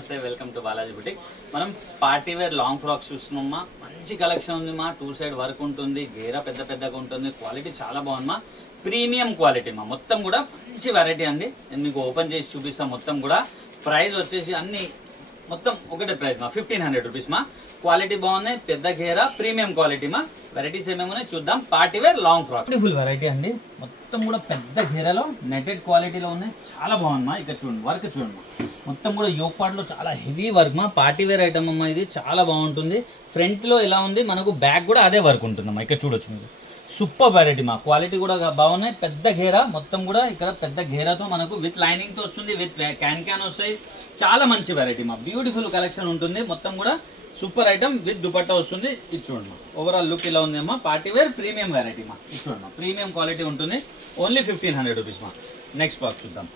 నమస్తే welcome to Balaji boutique. మనం party wear long frocks చూస్తున్నామా. మంచి కలెక్షన్ ఉంది మా. 2 సైడ్ వర్క్ ఉంటుంది, గేరా పెద్ద పెద్దగా ఉంటుంది, క్వాలిటీ చాలా బాగుంది మా. ప్రీమియం క్వాలిటీ మా. మొత్తం కూడా మంచి వెరైటీ అండి. నేను మీకు ఓపెన్ చేసి చూపిస్తాను. మొత్తం కూడా ప్రైస్ వచ్చేసి అన్ని మొత్తం ఒకటే ప్రైస్ మా 1500 రూపీస్ మా. క్వాలిటీ బాగున్నాయి, పెద్ద గేరా, ప్రీమియం క్వాలిటీ మా. వెరైటీస్ ఏమేమో చూద్దాం. Party wear long frock beautiful variety అండి. మొత్తం కూడా పెద్ద గేరాలో నెటెడ్ క్వాలిటీలో ఉన్నాయి, చాలా బాగుంది మా. ఇక్కడ చూడండి వర్క్ చూడండి మా. మొత్తం కూడా యోక్ పార్ట్ లో చాలా హెవీ వర్క్ మా. పార్టీ వేర్ ఐటమ్ అమ్మా, ఇది చాలా బాగుంటుంది. ఫ్రంట్ లో ఎలా ఉంది మనకు, బ్యాక్ కూడా అదే వర్క్ ఉంటుందమ్మా. ఇక్కడ చూడొచ్చు మీరు. సూపర్ వెరైటీ మా. క్వాలిటీ కూడా బాగున్నాయి, పెద్ద గేరా. మొత్తం కూడా ఇక్కడ పెద్ద గేరాతో మనకు విత్ లైనింగ్ తో వస్తుంది, విత్ క్యాన్ వస్తాయి. చాలా మంచి వెరైటీ మా. బ్యూటిఫుల్ కలెక్షన్ ఉంటుంది. మొత్తం కూడా సూపర్ ఐటమ్ విత్ దుపట్టా వస్తుంది. ఇది చూడండి మా. ఓవరాల్ లుక్ ఇలా ఉందేమా. పార్టీ వేర్ ప్రీమియం వెరైటీ మా. ఇది చూడండి మా. ప్రీమియం క్వాలిటీ ఉంటుంది. ఓన్లీ 1500 రూపీస్ మా. నెక్స్ట్ బాక్స్ చూద్దాం.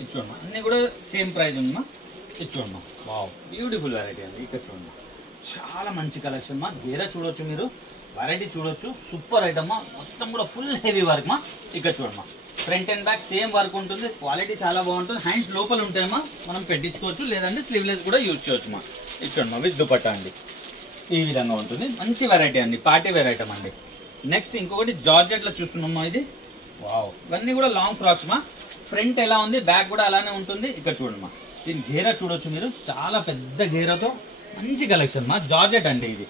ఇది చూడండి మా. అన్ని కూడా సేమ్ ప్రైస్ ఉంది మా. ఇది చూడండి మా. వావ్, బ్యూటిఫుల్ వెరైటీ అండి. ఇక్కడ చూడండి మా. చాలా మంచి కలెక్షన్ మా. గేరా చూడొచ్చు మీరు, వెరైటీ చూడొచ్చు. సూపర్ ఐటమ్ మా. మొత్తం కూడా ఫుల్ హెవీ వర్క్ మా. ఇక్కడ చూడండి మా. Front and back same work ఉంటుంది. క్వాలిటీ చాలా బాగుంటుంది. హ్యాండ్స్ లోపల ఉంటాయమ్మా, మనం పెట్టించుకోవచ్చు, లేదంటే స్లీవ్లెస్ కూడా యూజ్ చేయొచ్చు మా. ఇది చూడండి మా. విత్ దుపట్టా అండి. ఈ విధంగా ఉంటుంది. మంచి వెరైటీ అండి. పార్టీ వేర్ ఐటమ్ అండి. నెక్స్ట్ ఇంకొకటి జార్జెట్ లో చూస్తున్నామా. ఇది వావ్, ఇవన్నీ కూడా లాంగ్ ఫ్రాక్స్ మా. ఫ్రంట్ ఎలా ఉంది, బ్యాక్ కూడా అలానే ఉంటుంది. ఇక్కడ చూడండి మా. దీని గేరా చూడొచ్చు మీరు. చాలా పెద్ద గేరాతో మంచి కలెక్షన్ మా. జార్జెట్ అండి ఇది.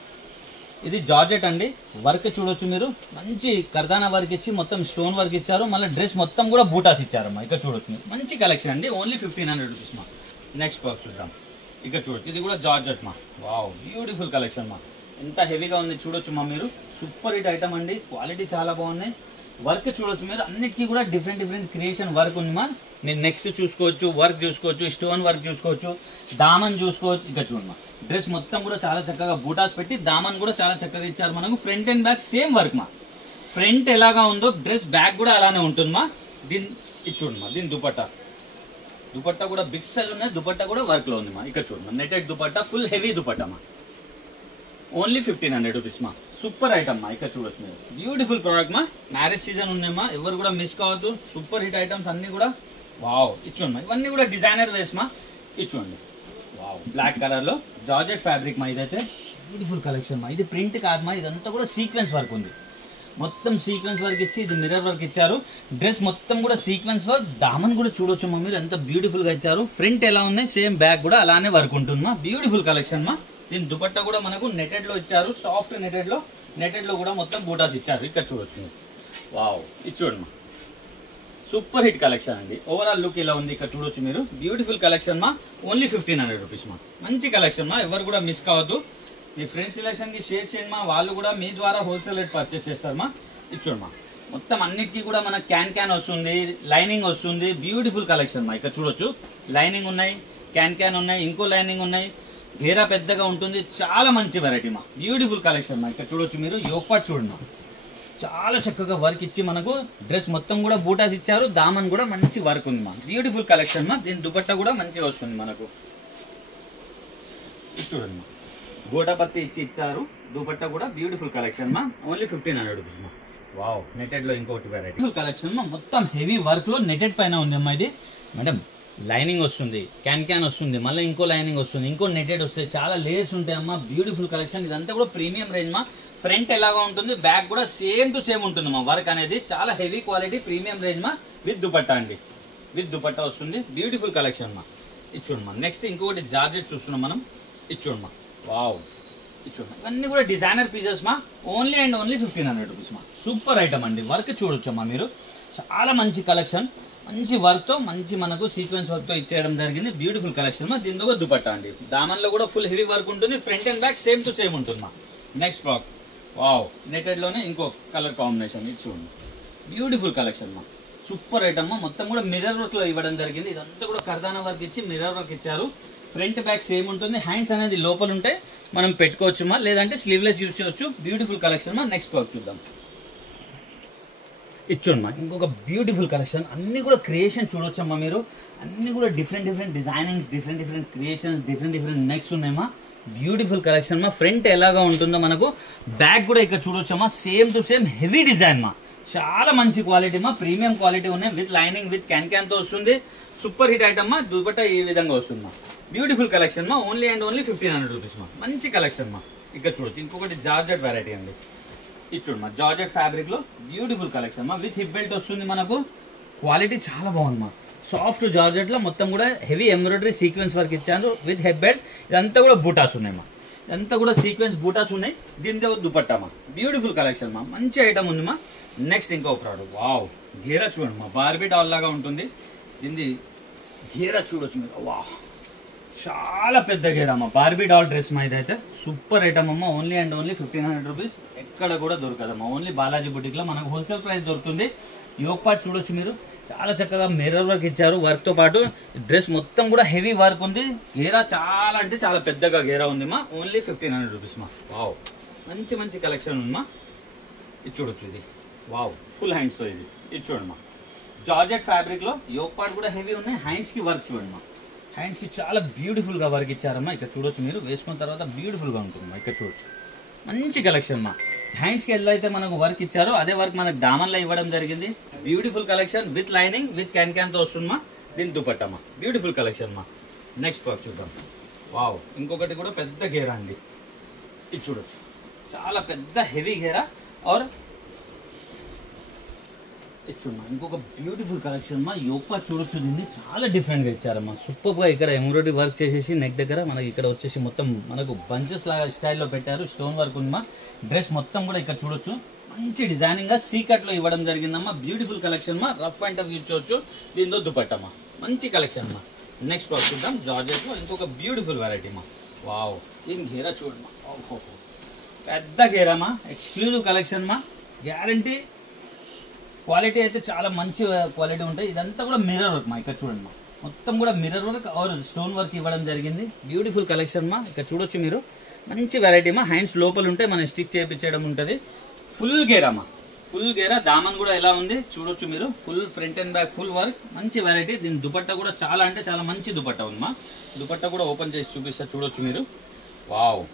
ఇది జార్జెట్ అండి. వర్క్ చూడొచ్చు మీరు. మంచి కర్దానా వర్క్ ఇచ్చి మొత్తం స్టోన్ వర్క్ ఇచ్చారు. మళ్ళీ డ్రెస్ మొత్తం కూడా బూటాస్ ఇచ్చారమ్మా. ఇక్కడ చూడొచ్చు మీరు. మంచి కలెక్షన్ అండి. ఓన్లీ 1500 రూపీస్ మా. నెక్స్ట్ బాక్స్ చూద్దాం. ఇక్కడ చూడొచ్చు. ఇది కూడా జార్జెట్ మా. వావ్, బ్యూటిఫుల్ కలెక్షన్ మా. ఎంత హెవీగా ఉంది చూడొచ్చు మా మీరు. సూపర్ హిట్ ఐటమ్ అండి. క్వాలిటీ చాలా బాగున్నాయి. వర్క్ చూడొచ్చు మీరు. అన్నిటికీ కూడా డిఫరెంట్ క్రియేషన్ వర్క్ ఉంది మా. మీరు నెక్స్ట్ చూసుకోవచ్చు, వర్క్ చూసుకోవచ్చు, స్టోన్ వర్క్ చూసుకోవచ్చు, దామన్ చూసుకోవచ్చు. ఇక్కడ చూడండి మా. డ్రెస్ మొత్తం కూడా చాలా చక్కగా బూటాస్ పెట్టి దామన్ కూడా చాలా చక్కగా ఇచ్చారు మనకు. Front and back same work మా. ఫ్రంట్ ఎలాగా ఉందో డ్రెస్ బ్యాక్ కూడా అలానే ఉంటుంది మా. దీని ఇది చూడండి మా. దీని దుపట్టా కూడా బిగ్ సైజ్ ఉన్నాయి. దుపట్టా కూడా వర్క్ లో ఉంది మా. ఇక్కడ చూడండి మా. Netted dupatta, full heavy dupatta మా. ఓన్లీ 1500 రూపీస్ మా. సూపర్ ఐటమ్ మా. ఇక్కడ చూడొచ్చు మీరు. బ్యూటిఫుల్ ప్రోడక్ట్ మా. మ్యారేజ్ సీజన్ ఉందేమా, ఎవరు కూడా మిస్ కావద్దు. సూపర్ హిట్ ఐటమ్స్ అన్ని కూడా. వావ్, ఇచ్చుకోండి మా. ఇవన్నీ కూడా డిజైనర్ వేస్ మా. ఇచ్చుకోండి. వావ్, బ్లాక్ కలర్ లో జార్జెట్ ఫ్యాబ్రిక్ మా. ఇదైతే బ్యూటిఫుల్ కలెక్షన్ మా. ఇది ప్రింట్ కాదు మా. ఇదంతా కూడా సీక్వెన్స్ వర్క్ ఉంది. మొత్తం సీక్వెన్స్ వర్క్ ఇచ్చి ఇది మిర్రర్ వర్క్ ఇచ్చారు. డ్రెస్ మొత్తం కూడా సీక్వెన్స్ వర్క్. దామన్ కూడా చూడొచ్చు మా మీరు. ఎంత బ్యూటిఫుల్ గా ఇచ్చారు. ఫ్రంట్ ఎలా ఉంది సేమ్, బ్యాక్ కూడా అలానే వర్క్ ఉంటుంది మా. బ్యూటిఫుల్ కలెక్షన్ మా. దీని దుపట్టా కూడా మనకు నెటెడ్ లో ఇచ్చారు. సాఫ్ట్ నెటెడ్ లో కూడా మొత్తం బూటాస్ ఇచ్చారు. ఇక్కడ చూడొచ్చు మీరు. వావ్, ఇది చూడండి మా. సూపర్ హిట్ కలెక్షన్ అండి. ఓవరాల్ లుక్ ఇలా ఉంది. ఇక్కడ చూడొచ్చు మీరు. బ్యూటిఫుల్ కలెక్షన్ మా. ఓన్లీ 1500 రూపీస్ మా. మంచి కలెక్షన్ మా. ఎవరు కూడా మిస్ కావద్దు. మీ ఫ్రెండ్స్ రిలేషన్ కి షేర్ చేయండి మా. వాళ్ళు కూడా మీ ద్వారా హోల్సేల్ రేట్ పర్చేస్ చేస్తారు మా. ఇది చూడండి మా. మొత్తం అన్నిటికీ కూడా మన క్యాన్ వస్తుంది, లైనింగ్ వస్తుంది. బ్యూటిఫుల్ కలెక్షన్ మా. ఇక్కడ చూడొచ్చు. లైనింగ్ ఉన్నాయి, క్యాన్ ఉన్నాయి, ఇంకో లైనింగ్ ఉన్నాయి. గేరా పెద్దగా ఉంటుంది. చాలా మంచి వెరైటీ మా. బ్యూటిఫుల్ కలెక్షన్ మా. ఇక్కడ చూడొచ్చు మీరు. యోక్ పార్ట్ చూడండి. చాలా చక్కగా వర్క్ ఇచ్చి మనకు డ్రెస్ మొత్తం కూడా బూటాస్ ఇచ్చారు. దామన్ కూడా మంచి వర్క్ ఉంది మా. బ్యూటిఫుల్ కలెక్షన్ మా. దీని దుపట్టా కూడా మంచిగా వస్తుంది మనకు. ఇది చూడండి మా. గోటాపత్తి ఇచ్చారు. దుపట్టా కూడా బ్యూటిఫుల్ కలెక్షన్ మా. ఓన్లీ 1500 రూపీస్ మా. వావ్, నెటెడ్ లో ఇంకోటి వెరైటీ కలెక్షన్ మా. మొత్తం హెవీ వర్క్ లో నెటెడ్ పైన ఉంది అమ్మా. ఇది మేడం లైనింగ్ వస్తుంది, క్యాన్ వస్తుంది, మళ్ళీ ఇంకో లైనింగ్ వస్తుంది, ఇంకో నెటెడ్ వస్తుంది. చాలా లేయర్స్ ఉంటాయి అమ్మా. Beautiful collection. ఇదంతా కూడా ప్రీమియం రేంజ్ మా. ఫ్రంట్ ఎలాగా ఉంటుంది, బ్యాక్ కూడా సేమ్ టు సేమ్ ఉంటుంది మా. వర్క్ అనేది చాలా హెవీ క్వాలిటీ, ప్రీమియం రేంజ్ మా. విత్ దుపట్టా అండి. విత్ దుపట్టా వస్తుంది. బ్యూటిఫుల్ కలెక్షన్ మా. ఇది చూడండి మా. నెక్స్ట్ ఇంకొకటి జార్జెట్ చూస్తున్నాం మనం. ఇది చూడండి మా. వావ్, ఇది చూడండి. ఇవన్నీ కూడా డిజైనర్ పీసెస్ మా. ఓన్లీ అండ్ ఓన్లీ 1500 రూపీస్ మా. సూపర్ ఐటమ్ అండి. వర్క్ చూడొచ్చమ్మా మీరు. చాలా మంచి కలెక్షన్. మంచి వర్క్ తో, మంచి మనకు సీక్వెన్స్ వర్క్ తో ఇచ్చేయడం జరిగింది. బ్యూటిఫుల్ కలెక్షన్ మా. దీంతో కూడా దుపట్టా అండి. దామన్ లో కూడా ఫుల్ హెవీ వర్క్ ఉంటుంది. Front and back same to same ఉంటుంది మా. Next frock. వావ్, నెటెడ్ లోనే ఇంకో కలర్ కాంబినేషన్. ఇది చూడండి. బ్యూటిఫుల్ కలెక్షన్ మా. సూపర్ ఐటమ్ మా. మొత్తం కూడా మిర్రర్ వర్క్ లో ఇవ్వడం జరిగింది. ఇదంతా కూడా కర్దానా వర్క్ ఇచ్చి మిర్రర్ వర్క్ ఇచ్చారు. ఫ్రంట్ బ్యాక్ సేమ్ ఉంటుంది. హ్యాండ్స్ అనేది లోపల ఉంటే మనం పెట్టుకోవచ్చు మా, లేదంటే స్లీవ్లెస్ యూజ్ చేయొచ్చు. బ్యూటిఫుల్ కలెక్షన్ మా. నెక్స్ట్ ఫ్రాక్ చూద్దాం. ఇచ్చోండి మా. ఇంకొక బ్యూటిఫుల్ కలెక్షన్. అన్ని కూడా క్రియేషన్ చూడొచ్చమ్మా మీరు. అన్ని కూడా different designings, different creations, different necks ఉన్నాయమ్మా. బ్యూటిఫుల్ కలెక్షన్ మా. ఫ్రంట్ ఎలాగా ఉంటుందో మనకు, బ్యాక్ కూడా ఇక్కడ చూడొచ్చమ్మా. Same to same heavy design మా. చాలా మంచి క్వాలిటీ మా. ప్రీమియం క్వాలిటీ ఉన్నాయి. విత్ లైనింగ్, విత్ క్యాన్ తో వస్తుంది. సూపర్ హిట్ ఐటమ్ మా. దుపట్టా ఈ విధంగా వస్తుంది మా. బ్యూటిఫుల్ కలెక్షన్ మా, ఓన్లీ అండ్ ఓన్లీ 1500 రూపీస్ మా. మంచి కలెక్షన్ మా. ఇక్కడ చూడొచ్చు ఇంకొకటి జార్జెట్ వెరైటీ అండి. ఇది చూడు మా, జార్జెట్ ఫ్యాబ్రిక్ లో బ్యూటిఫుల్ కలెక్షన్ మా. విత్ హిప్ బెల్ట్ వస్తుంది మనకు. క్వాలిటీ చాలా బాగుంది మా. సాఫ్ట్ జార్జెట్ లో మొత్తం కూడా హెవీ ఎంబ్రాయిడరీ సీక్వెన్స్ వర్క్ ఇచ్చాను విత్ హెడ్ బెల్ట్. ఇదంతా కూడా బూటాస్ ఉన్నాయి మా. ఇదంతా కూడా సీక్వెన్స్ బూటాస్ ఉన్నాయి. దీనితో దుపట్టా మా. బ్యూటిఫుల్ కలెక్షన్ మా. మంచి ఐటమ్ ఉంది మా. నెక్స్ట్ ఇంకో ప్రోడక్ట్, వావ్ గేరా చూడండి మా, బార్బీ డాల్ లాగా ఉంటుంది. దీన్ని గేరా చూడొచ్చు మీరు. వావ్ చాలా పెద్ద గేరా అమ్మ, బార్బీ డాల్ డ్రెస్ మా. ఇదైతే సూపర్ ఐటమ్ అమ్మ. Only and only 1500 rupees. ఎక్కడ కూడా దొరకదమ్మా. ఓన్లీ బాలాజీ బుటిక్ లో మనకు హోల్సేల్ ప్రైస్ దొరుకుతుంది. యోక్ పార్ట్ చూడొచ్చు మీరు, చాలా చక్కగా మిర్రర్ వర్క్ ఇచ్చారు. వర్క్ తో పాటు డ్రెస్ మొత్తం కూడా హెవీ వర్క్ ఉంది. గేరా చాలా అంటే చాలా పెద్దగా గేరా ఉంది మా. ఓన్లీ 1500 రూపీస్ మా. వావ్ మంచి మంచి కలెక్షన్ ఉంది మా. ఇది చూడొచ్చు, ఇది వావ్ ఫుల్ హ్యాండ్స్ తో. ఇది చూడండి మా, జార్జెట్ ఫ్యాబ్రిక్ లో యోక్ పార్ట్ కూడా హెవీ ఉన్నాయి. హ్యాండ్స్ కి వర్క్ చూడండి మా. హ్యాండ్స్ కి చాలా బ్యూటిఫుల్ గా వర్క్ ఇచ్చారమ్మా. ఇక్కడ చూడొచ్చు మీరు, వేసుకున్న తర్వాత బ్యూటిఫుల్ గా ఉంటుందమ్మా. ఇక్కడ చూడొచ్చు మంచి కలెక్షన్ మా. హ్యాండ్స్ కి అయితే మనకు వర్క్ ఇచ్చారో అదే వర్క్ మనకు డామన్ లో ఇవ్వడం జరిగింది. Beautiful collection with lining with can తో వస్తుందమ్మా. దీని దుపట్టమ్మా. బ్యూటిఫుల్ కలెక్షన్ మా. నెక్స్ట్ వర్క్ చూద్దాం. వావ్ ఇంకొకటి కూడా పెద్ద గేరా అండి. ఇది చూడొచ్చు, చాలా పెద్ద హెవీ గేరా. ఆర్ చూడమ్మా ఇంకొక బ్యూటిఫుల్ కలెక్షన్ మా. యోపా చూడొచ్చు, దీన్ని చాలా డిఫరెంట్ గా ఇచ్చారమ్మా. సూపర్ గా ఇక్కడ ఎంబ్రాయిడరీ వర్క్ చేసేసి నెక్ దగ్గర మనకి ఇక్కడ వచ్చేసి మొత్తం మనకు బంచెస్ లాగా స్టైల్లో పెట్టారు. స్టోన్ వర్క్ ఉందమ్మా. డ్రెస్ మొత్తం కూడా ఇక్కడ చూడొచ్చు మంచి డిజైనింగ్ గా సీకట్ లో ఇవ్వడం జరిగిందమ్మా. బ్యూటిఫుల్ కలెక్షన్ మా. రఫ్ అండ్ టఫ్ యూజ్ చేయొచ్చు. దీంతో దుపట్టమ్మా. మంచి కలెక్షన్ మా. నెక్స్ట్ వర్క్ చూద్దాం. జార్జెట్ లో ఇంకొక బ్యూటిఫుల్ వెరైటీ మా. వావ్ దీని గేరా చూడమ్మా. పెద్ద గేరా మా. ఎక్స్క్లూజివ్ కలెక్షన్ మా. గ్యారంటీ క్వాలిటీ అయితే చాలా మంచి క్వాలిటీ ఉంటాయి. ఇదంతా కూడా మిర్రర్ వర్క్ మా. ఇక్కడ చూడండి మా, మొత్తం కూడా mirror work or stone work ఇవ్వడం జరిగింది. బ్యూటిఫుల్ కలెక్షన్ మా. ఇక్కడ చూడొచ్చు మీరు, మంచి వెరైటీ మా. హ్యాండ్స్ లోపల ఉంటే మనం స్టిక్ చేయించడం ఉంటుంది. ఫుల్ గేరా మా. ఫుల్ గేరా. దామన్ కూడా ఎలా ఉంది చూడొచ్చు మీరు. Full front and back full work. మంచి వెరైటీ. దీని దుపట్టా కూడా చాలా అంటే చాలా మంచి దుపట్టా ఉంది మా. దుపట్టా కూడా ఓపెన్ చేసి చూపిస్తా చూడొచ్చు మీరు. వావ్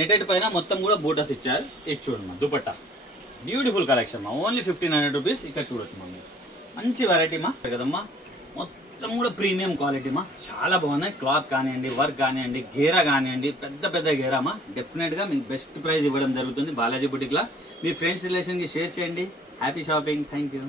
నెటెడ్ పైన మొత్తం కూడా బూటాస్ ఇచ్చారు. ఇది చూడండి మా దుపట్టా. బ్యూటిఫుల్ కలెక్షన్ మా. Only 1500 rupees. ఇక్కడ చూడొచ్చు మా. మంచి వెరైటీ మా కదమ్మా. మొత్తం కూడా ప్రీమియం క్వాలిటీ మా. చాలా బాగున్నాయి. క్లాత్ కానివ్వండి, వర్క్ కానివ్వండి, గేరా కానివ్వండి, పెద్ద పెద్ద గేరా మా. డెఫినెట్ గా మీకు బెస్ట్ ప్రైస్ ఇవ్వడం జరుగుతుంది బాలాజీ బుటిక్ లా. మీ ఫ్రెండ్స్ రిలేషన్ కి షేర్ చేయండి. Happy shopping. Thank you.